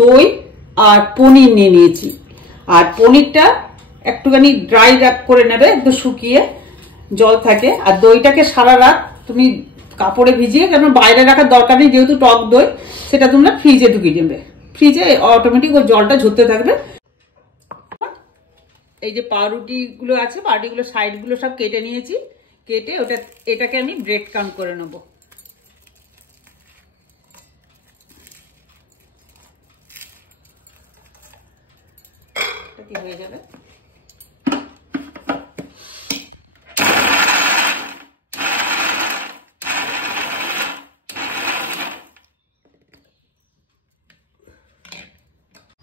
দই আর পনির নিয়ে নিয়েছি। আর পনিরটা একটুখানি ড্রাই করে নেবে, একদম শুকিয়ে জল থাকে। আর দইটাকে সারা রাত তুমি কাপড়ে ভিজিয়ে, কেন বাইরে রাখার দরকার নেই, যেহেতু টক দই, সেটা তোমরা ফ্রিজে ঢুকিয়ে দেবে। ফ্রিজে অটোমেটিক ওই জলটা ঝরতে থাকবে। এই যে পাউরুটিগুলো আছে, পাউরুটিগুলো সাইডগুলো সব কেটে নিয়েছি। কেটে এটাকে আমি ব্রেড ক্রাম্ব করে নেবো। কি হয়ে যাবে,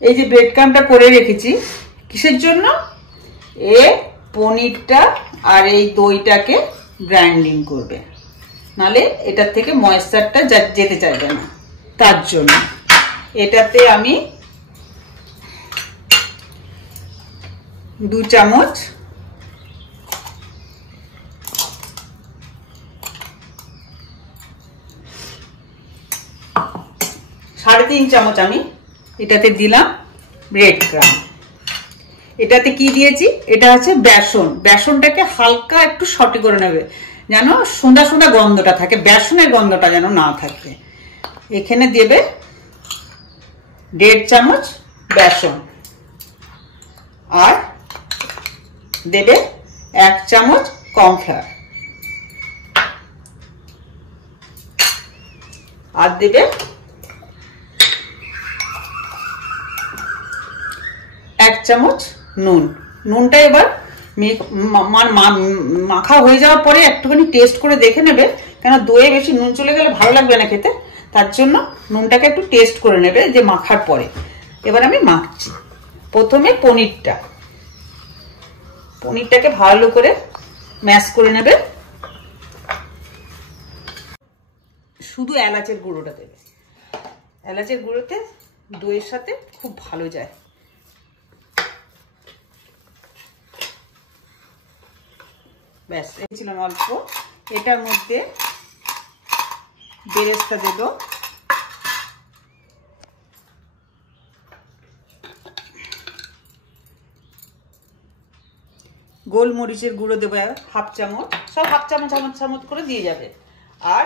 এই যে ব্রেড ক্রাম্বটা করে রেখেছি কিসের জন্য, পনিরটা আর এই দইটাকে গ্রাইন্ডিং করবে, নালে এটার থেকে ময়েশ্চারটা যেতে চাইবে না। তার জন্য এটাতে আমি 2 চামচ সাড়ে 3 চামচ আমি এটাতে দিলাম ব্রেড ক্রাম্ব। এটাতে কি দিয়েছি, এটা হচ্ছে বেসন। বেসনটাকে হালকা একটু সটে করে নেবে, যেন সোঁদা সোঁদা গন্ধটা থাকে, বেসনের গন্ধটা যেন না থাকে। এখানে দেবে 1.5 চামচ বেসন আর দেবে 1 চামচ কর্নফ্লাওয়ার আর দেবে 1 চামচ নুন। নুনটা এবার মাখা হয়ে যাওয়ার পরে একটুখানি টেস্ট করে দেখে নেবে, কেন দইয়ে বেশি নুন চলে গেলে ভালো লাগবে না খেতে। তার জন্য নুনটাকে একটু টেস্ট করে নেবে যে মাখার পরে। এবার আমি মাখছি। প্রথমে পনিরটাকে ভালো করে ম্যাশ করে নেবে। শুধু এলাচের গুঁড়োটা দেবে, এলাচের গুঁড়োতে দইয়ের সাথে খুব ভালো যায়। ব্যাস, রেখেছিলাম অল্প। এটার মধ্যে বেরেস্তা দেব, গোলমরিচের গুঁড়ো দেবো 1/2 চামচ, সব 1/2 চামচ করে দিয়ে যাবে। আর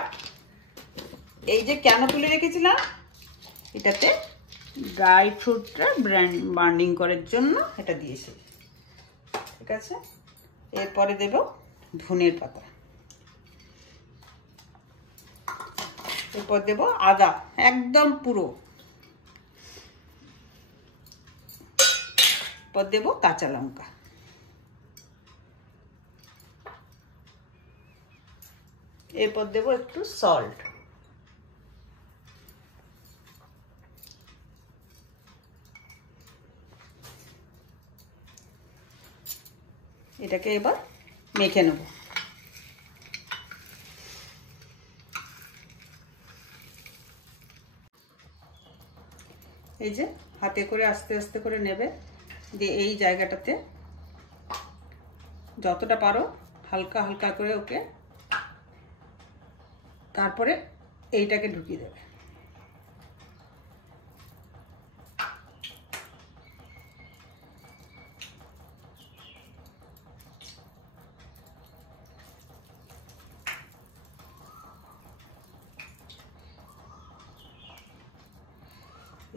এই যে কেন তুলে রেখেছিলাম, এটাতে ড্রাই ফ্রুটটা বার্নিং করার জন্য এটা দিয়েছি। ঠিক আছে, এরপরে দেব ধনের পাতা, এরপর দেব আদা একদম পুরো, এরপর দেব কাঁচা লঙ্কা, এরপর দেব একটু সল্ট। এটাকে এবার মেখে নেব। এই যে হাতে করে আস্তে আস্তে করে নেবে, দিয়ে এই জায়গাটাতে যতটা পারো হালকা হালকা করে ওকে, তারপরে এইটাকে ঢুকিয়ে দেবে।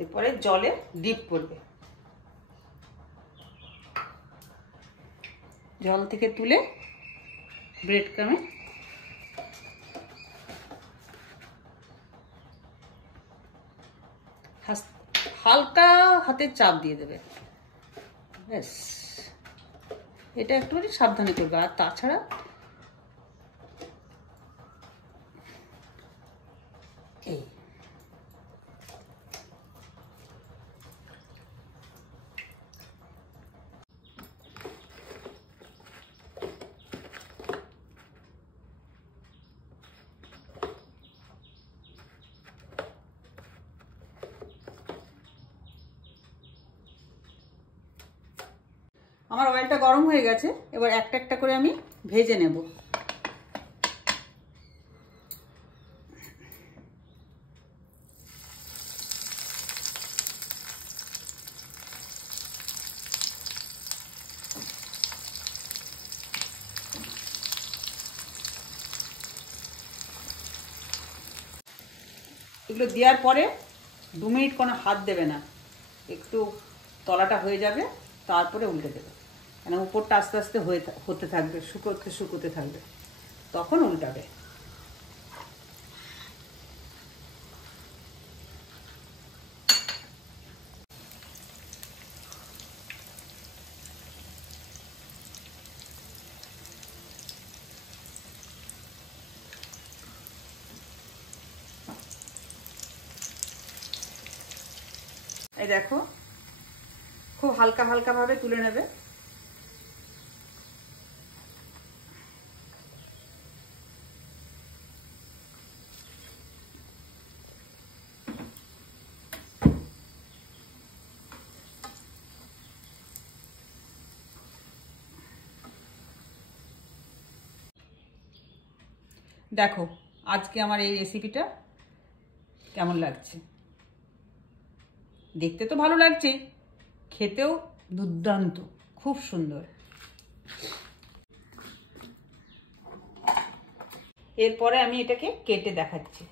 এরপরে জলে ডিপ করবে, জল থেকে তুলে ব্রেড ক্রাম্বে হালকা হাতে চাপ দিয়ে দেবে। ব্যাস, এটা একটুখানি সাবধানে করবে। আর তাছাড়া এই আমার অয়েলটা গরম হয়ে গেছে, এবার একটা একটা করে আমি ভেজে নেব। এগুলো দেওয়ার পরে 2 মিনিট কোনো হাত দেবে না, একটু তলাটা হয়ে যাবে, তারপরে উল্টে দেবে। কেন উপরটা আস্তে আস্তে হতে থাকবে, শুকোতে থাকবে, তখন উল্টাবে। এই দেখো, খুব হালকা হালকা ভাবে তুলে নেবে। দেখো আজকে আমার এই রেসিপিটা কেমন লাগছে। দেখতে তো ভালো লাগছে, খেতেও দুর্দান্ত, খুব সুন্দর। এরপরে আমি এটাকে কেটে দেখাচ্ছি।